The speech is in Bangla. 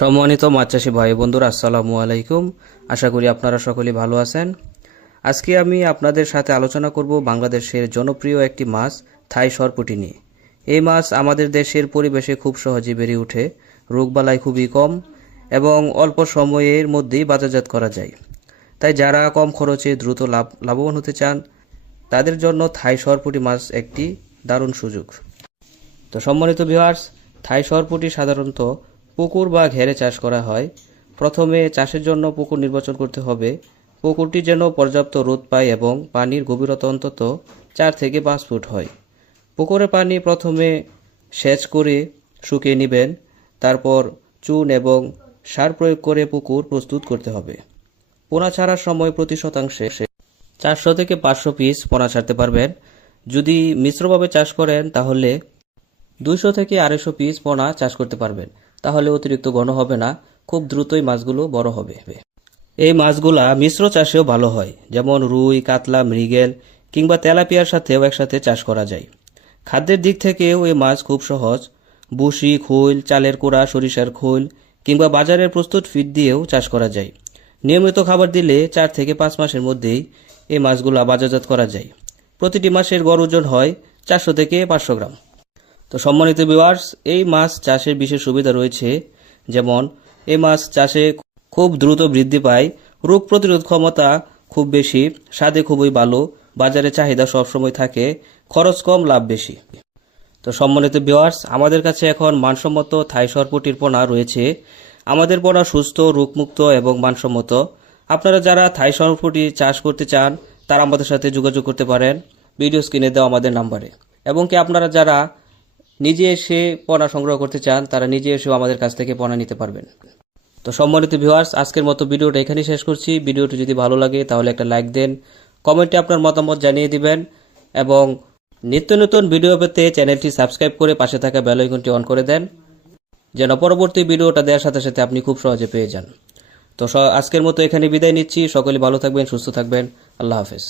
সম্মানিত মাছ চাষী ভাই বন্ধুরা, আসসালামু আলাইকুম। আশা করি আপনারা সকলেই ভালো আছেন। আজকে আমি আপনাদের সাথে আলোচনা করব বাংলাদেশের জনপ্রিয় একটি মাছ থাই সরপুঁটি নিয়ে। এই মাছ আমাদের দেশের পরিবেশে খুব সহজে বেড়ে ওঠে, রোগবালাই খুবই কম এবং অল্প সময়ের মধ্যেই বাজারজাত করা যায়। তাই যারা কম খরচে দ্রুত লাভবান হতে চান তাদের জন্য থাই সরপুঁটি মাছ একটি দারুণ সুযোগ। তো সম্মানিত ভিউয়ার্স, থাই সরপুঁটি সাধারণত পুকুর বা ঘেরে চাষ করা হয়। প্রথমে চাষের জন্য পুকুর নির্বাচন করতে হবে। পুকুরটি যেন পর্যাপ্ত রোদ পায় এবং পানির গভীরতা অন্তত 4 থেকে 5 ফুট হয়। পুকুরের পানি প্রথমে সেচ করে শুকিয়ে নেবেন, তারপর চুন এবং সার প্রয়োগ করে পুকুর প্রস্তুত করতে হবে। পোনা ছাড়ার সময় প্রতি শতাংশে 400 থেকে 500 পিস পোনা ছাড়তে পারবেন। যদি মিশ্রভাবে চাষ করেন তাহলে 200 থেকে 250 পিস পোনা চাষ করতে পারবেন। তাহলে অতিরিক্ত ঘন হবে না, খুব দ্রুতই মাছগুলো বড় হবে। এই মাছগুলা মিশ্র চাষেও ভালো হয়, যেমন রুই, কাতলা, মৃগেল কিংবা তেলাপিয়ার সাথেও একসাথে চাষ করা যায়। খাদ্যের দিক থেকেও এই মাছ খুব সহজ। ভুসি, খৈল, চালের কুড়া, সরিষার খৈল কিংবা বাজারের প্রস্তুত ফিড দিয়েও চাষ করা যায়। নিয়মিত খাবার দিলে 4 থেকে 5 মাসের মধ্যেই এই মাছগুলা বাজারজাত করা যায়। প্রতিটি মাসের গড় ওজন হয় 400 থেকে 500 গ্রাম। তো সম্মানিত ভিউয়ার্স, এই মাছ চাষের বিশেষ সুবিধা রয়েছে, যেমন এই মাছ চাষে খুব দ্রুত বৃদ্ধি পায়, রোগ প্রতিরোধ ক্ষমতা খুব বেশি, স্বাদে খুবই ভালো, বাজারে চাহিদা সবসময় থাকে, খরচ কম, লাভ বেশি। তো সম্মানিত ভিউয়ার্স, আমাদের কাছে এখন মানসম্মত থাই সরপুঁটির পোনা রয়েছে। আমাদের পোনা সুস্থ, রোগমুক্ত এবং মানসম্মত। আপনারা যারা থাই সরপুঁটি চাষ করতে চান তারা আমাদের সাথে যোগাযোগ করতে পারেন ভিডিও স্ক্রিনে দেওয়া আমাদের নাম্বারে। এবং কি আপনারা যারা নিজে এসে পোনা সংগ্রহ করতে চান তারা নিজে এসেও আমাদের কাছ থেকে পোনা নিতে পারবেন। তো সম্মানিত ভিউয়ার্স, আজকের মতো ভিডিওটা এখানেই শেষ করছি। ভিডিওটি যদি ভালো লাগে তাহলে একটা লাইক দেন, কমেন্টে আপনার মতামত জানিয়ে দিবেন এবং নিত্য নতুন ভিডিও পেতে চ্যানেলটি সাবস্ক্রাইব করে পাশে থাকা বেল আইকনটি অন করে দেন, যেন পরবর্তী ভিডিওটা দেওয়ার সাথে সাথে আপনি খুব সহজে পেয়ে যান। তো আজকের মতো এখানে বিদায় নিচ্ছি। সকলে ভালো থাকবেন, সুস্থ থাকবেন। আল্লাহ হাফেজ।